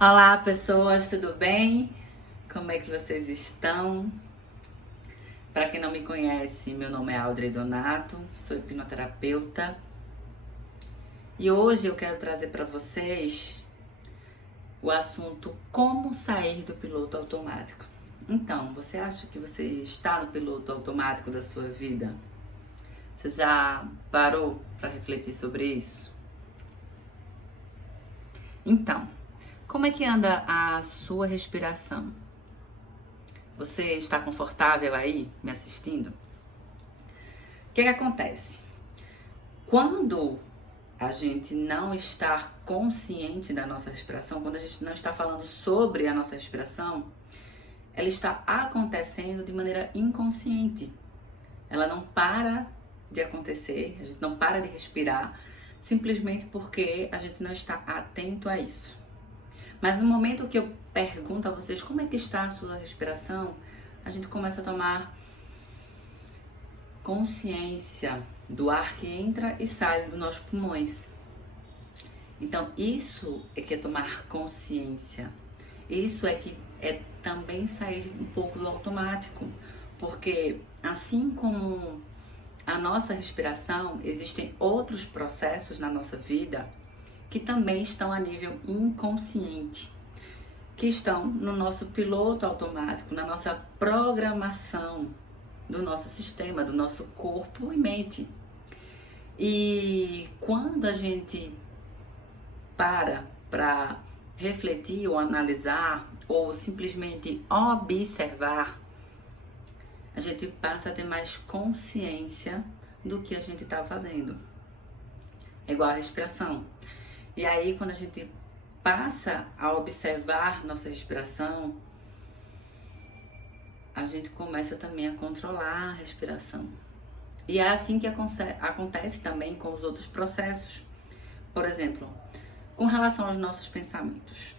Olá, pessoas, tudo bem? Como é que vocês estão? Para quem não me conhece, meu nome é Audrey Donato, sou hipnoterapeuta e hoje eu quero trazer para vocês o assunto como sair do piloto automático. Então, você acha que você está no piloto automático da sua vida? Você já parou para refletir sobre isso? Então, como é que anda a sua respiração? Você está confortável aí me assistindo? O que acontece? Quando a gente não está consciente da nossa respiração, quando a gente não está falando sobre a nossa respiração, ela está acontecendo de maneira inconsciente. Ela não para de acontecer, a gente não para de respirar, simplesmente porque a gente não está atento a isso. Mas no momento que eu pergunto a vocês como é que está a sua respiração, a gente começa a tomar consciência do ar que entra e sai dos nossos pulmões. Então, isso é que é tomar consciência. Isso é que é também sair um pouco do automático. Porque assim como a nossa respiração, existem outros processos na nossa vida que também estão a nível inconsciente, que estão no nosso piloto automático, na nossa programação do nosso sistema, do nosso corpo e mente. E quando a gente para refletir ou analisar ou simplesmente observar, a gente passa a ter mais consciência do que a gente está fazendo. É igual a respiração. E aí, quando a gente passa a observar nossa respiração, a gente começa também a controlar a respiração. E é assim que acontece também com os outros processos. Por exemplo, com relação aos nossos pensamentos.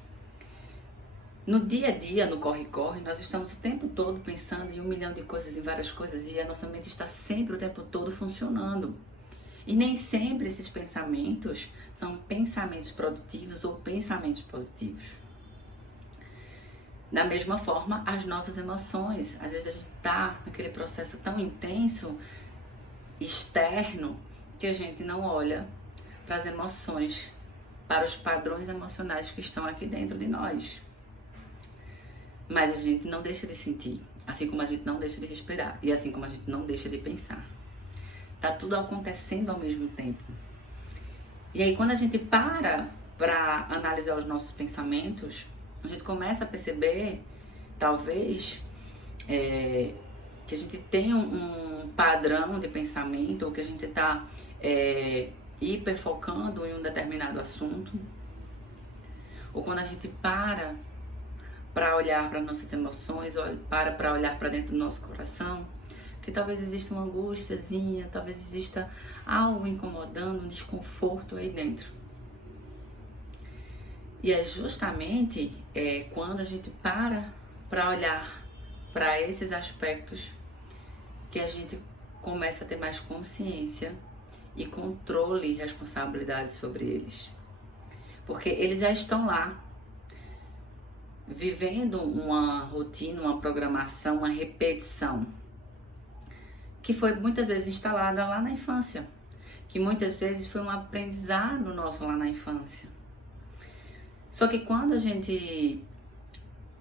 No dia a dia, no corre-corre, nós estamos o tempo todo pensando em 1 milhão de coisas, em várias coisas, e a nossa mente está sempre o tempo todo funcionando. E nem sempre esses pensamentos são pensamentos produtivos ou pensamentos positivos. Da mesma forma, as nossas emoções. Às vezes a gente está naquele processo tão intenso, externo, que a gente não olha para as emoções, para os padrões emocionais que estão aqui dentro de nós. Mas a gente não deixa de sentir, assim como a gente não deixa de respirar e assim como a gente não deixa de pensar. Tá tudo acontecendo ao mesmo tempo. E aí, quando a gente para analisar os nossos pensamentos, a gente começa a perceber, talvez, que a gente tem um padrão de pensamento, ou que a gente está hiperfocando em um determinado assunto, ou quando a gente para olhar para nossas emoções, para olhar para dentro do nosso coração, que talvez exista uma angustiazinha, talvez exista algo incomodando, um desconforto aí dentro. E é justamente quando a gente para olhar para esses aspectos que a gente começa a ter mais consciência e controle e responsabilidade sobre eles. Porque eles já estão lá, vivendo uma rotina, uma programação, uma repetição, que foi muitas vezes instalada lá na infância, que muitas vezes foi um aprendizado nosso lá na infância. Só que quando a gente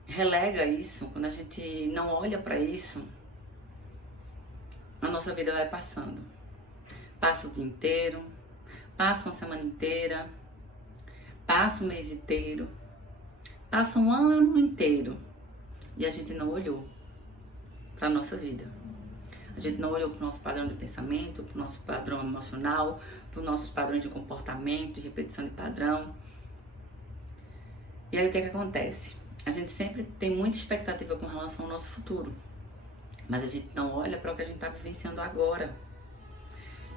relega isso, quando a gente não olha para isso, a nossa vida vai passando. Passa o dia inteiro, passa uma semana inteira, passa um mês inteiro, passa um ano inteiro e a gente não olhou para a nossa vida. A gente não olhou para o nosso padrão de pensamento, para o nosso padrão emocional, para os nossos padrões de comportamento, de repetição de padrão. E aí o que acontece? A gente sempre tem muita expectativa com relação ao nosso futuro, mas a gente não olha para o que a gente está vivenciando agora.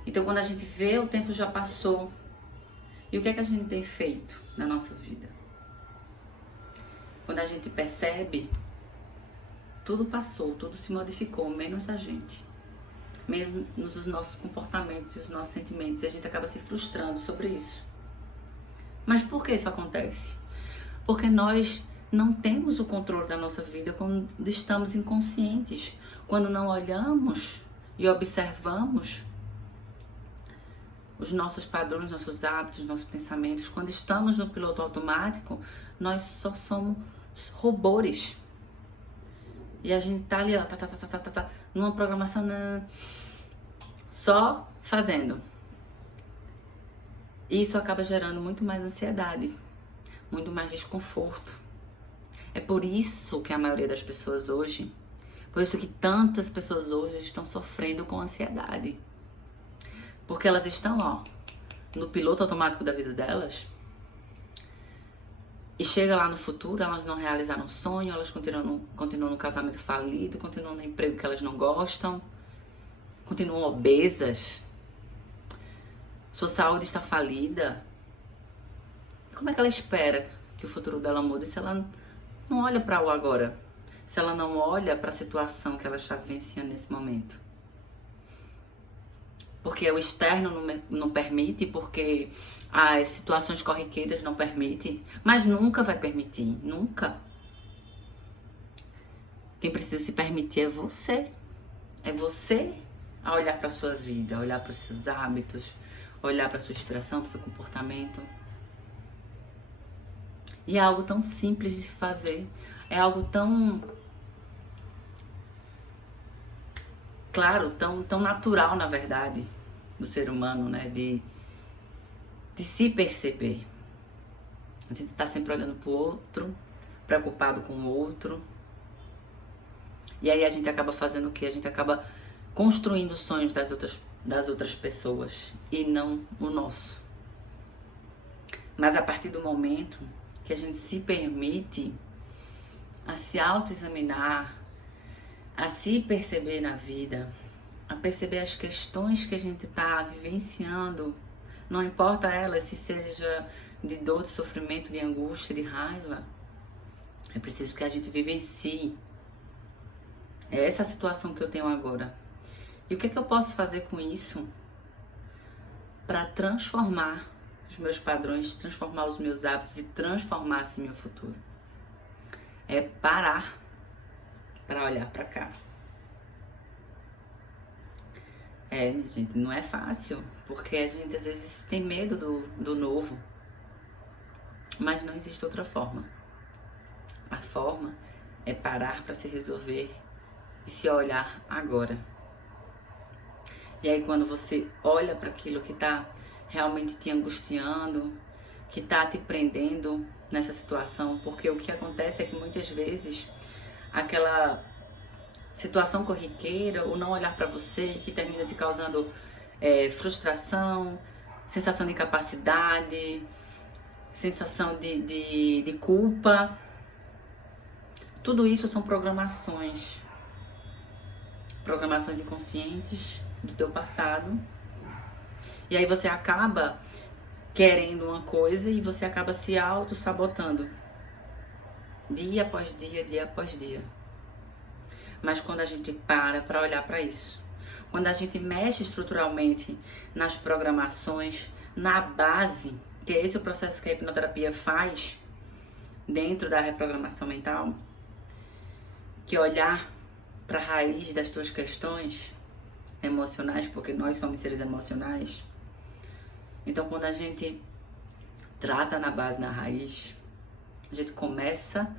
Então, quando a gente vê, o tempo já passou. E o que a gente tem feito na nossa vida? Quando a gente percebe, tudo passou, tudo se modificou, menos a gente. Menos os nossos comportamentos e os nossos sentimentos. E a gente acaba se frustrando sobre isso. Mas por que isso acontece? Porque nós não temos o controle da nossa vida quando estamos inconscientes, quando não olhamos e observamos os nossos padrões, nossos hábitos, nossos pensamentos. Quando estamos no piloto automático, nós só somos robôs. E a gente tá ali, ó, numa programação, só fazendo. E isso acaba gerando muito mais ansiedade, muito mais desconforto. É por isso que a maioria das pessoas hoje, por isso que tantas pessoas hoje estão sofrendo com ansiedade. Porque elas estão, ó, no piloto automático da vida delas. E chega lá no futuro, elas não realizaram o sonho, elas continuam no casamento falido, continuam no emprego que elas não gostam, continuam obesas. Sua saúde está falida. Como é que ela espera que o futuro dela mude se ela não olha para o agora? Se ela não olha para a situação que ela está vivenciando nesse momento? Porque o externo não permite, porque as situações corriqueiras não permitem, mas nunca vai permitir, nunca. Quem precisa se permitir é você. É você a olhar para a sua vida, a olhar para os seus hábitos, olhar para a sua inspiração, para o seu comportamento. E é algo tão simples de fazer, é algo tão, claro, tão natural, na verdade, do ser humano, né? De se perceber. A gente tá sempre olhando pro outro, preocupado com o outro. E aí a gente acaba fazendo o quê? A gente acaba construindo os sonhos das outras pessoas e não o nosso. Mas a partir do momento que a gente se permite a se autoexaminar, a se perceber na vida, a perceber as questões que a gente está vivenciando, não importa elas, se seja de dor, de sofrimento, de angústia, de raiva, é preciso que a gente vivencie. É essa a situação que eu tenho agora. E o que é que eu posso fazer com isso para transformar os meus padrões, transformar os meus hábitos e transformar assim meu futuro? É parar para olhar para cá. Gente, não é fácil, porque a gente às vezes tem medo do novo, mas não existe outra forma. A forma é parar para se resolver e se olhar agora. E aí quando você olha para aquilo que está realmente te angustiando, que está te prendendo nessa situação, porque o que acontece é que muitas vezes aquela situação corriqueira, ou não olhar para você, que termina te causando frustração, sensação de incapacidade, sensação de culpa. Tudo isso são programações inconscientes do teu passado. E aí você acaba querendo uma coisa e você acaba se auto-sabotando. Dia após dia, dia após dia. Mas quando a gente para olhar para isso, quando a gente mexe estruturalmente nas programações, na base, que é esse o processo que a hipnoterapia faz dentro da reprogramação mental, que é olhar para a raiz das tuas questões emocionais, porque nós somos seres emocionais. Então, quando a gente trata na base, na raiz, a gente começa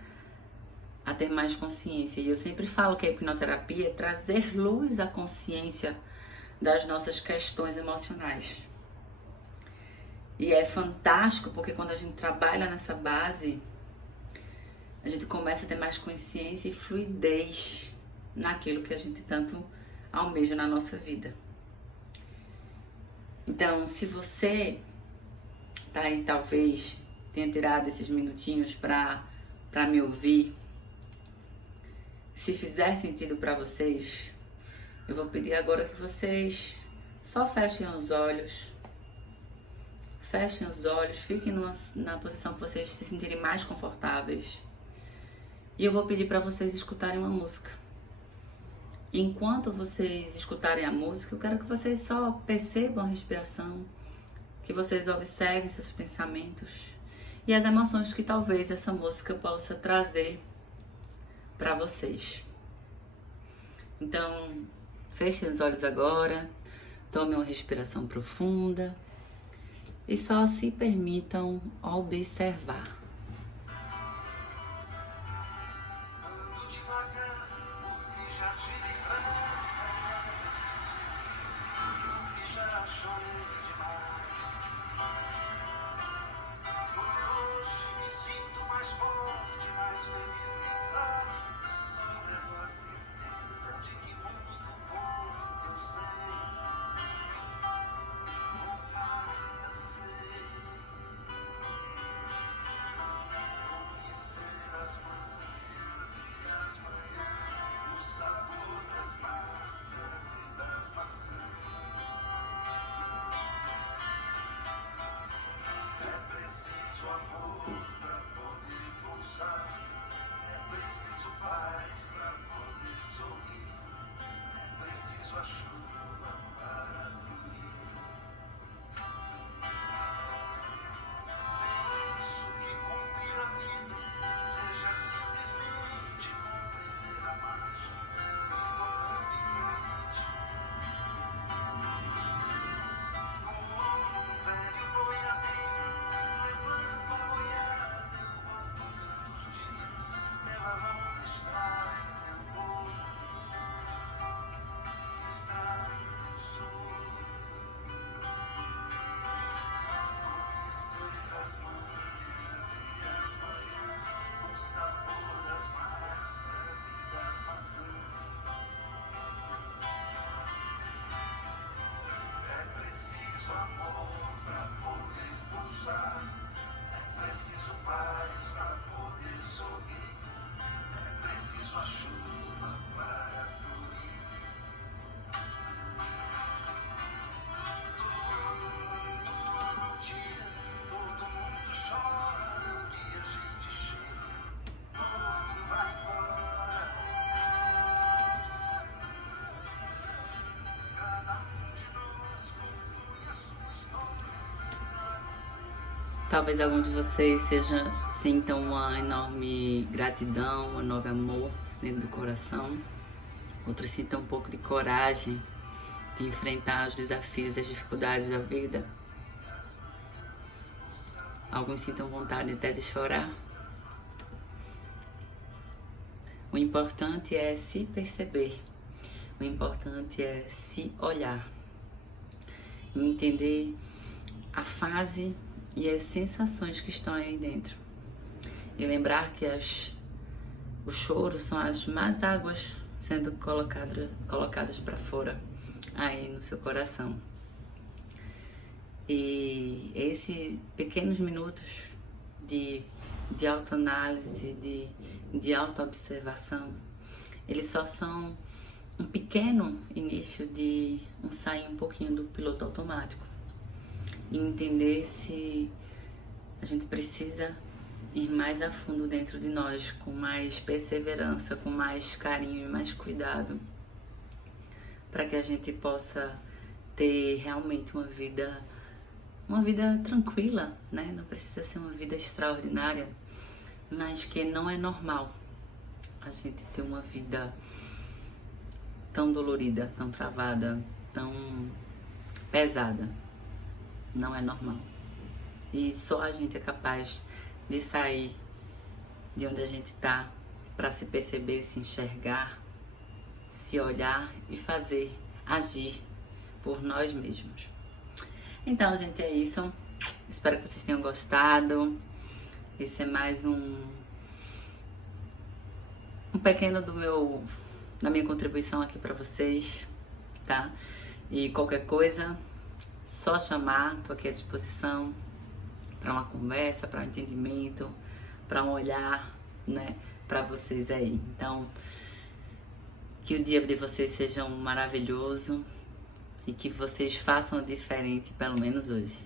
a ter mais consciência. E eu sempre falo que a hipnoterapia é trazer luz à consciência das nossas questões emocionais. E é fantástico porque quando a gente trabalha nessa base, a gente começa a ter mais consciência e fluidez naquilo que a gente tanto almeja na nossa vida. Então, se você tá aí, talvez tenha tirado esses minutinhos para me ouvir, se fizer sentido para vocês, eu vou pedir agora que vocês só fechem os olhos. Fechem os olhos, fiquem na posição que vocês se sentirem mais confortáveis. E eu vou pedir para vocês escutarem uma música. Enquanto vocês escutarem a música, eu quero que vocês só percebam a respiração, que vocês observem seus pensamentos e as emoções que talvez essa música possa trazer para vocês. Então, fechem os olhos agora, tome uma respiração profunda e só se permitam observar. Talvez algum de vocês sintam uma enorme gratidão, um enorme amor dentro do coração. Outros sintam um pouco de coragem de enfrentar os desafios e as dificuldades da vida. Alguns sintam vontade até de chorar. O importante é se perceber. O importante é se olhar. E entender a fase e as sensações que estão aí dentro. E lembrar que o choro são as más águas sendo colocadas para fora aí no seu coração. E esses pequenos minutos de autoanálise, de autoobservação, eles só são um pequeno início de sair um pouquinho do piloto automático. E entender se a gente precisa ir mais a fundo dentro de nós, com mais perseverança, com mais carinho e mais cuidado, para que a gente possa ter realmente uma vida tranquila, né? Não precisa ser uma vida extraordinária, mas que não é normal a gente ter uma vida tão dolorida, tão travada, tão pesada. Não é normal. E só a gente é capaz de sair de onde a gente está para se perceber, se enxergar, se olhar e agir por nós mesmos. Então, gente, é isso. Espero que vocês tenham gostado. Esse é mais um pequeno da minha contribuição aqui para vocês, tá? E qualquer coisa, só chamar, tô aqui à disposição para uma conversa, para um entendimento, para um olhar, né, para vocês aí. Então, que o dia de vocês seja maravilhoso e que vocês façam diferente, pelo menos hoje.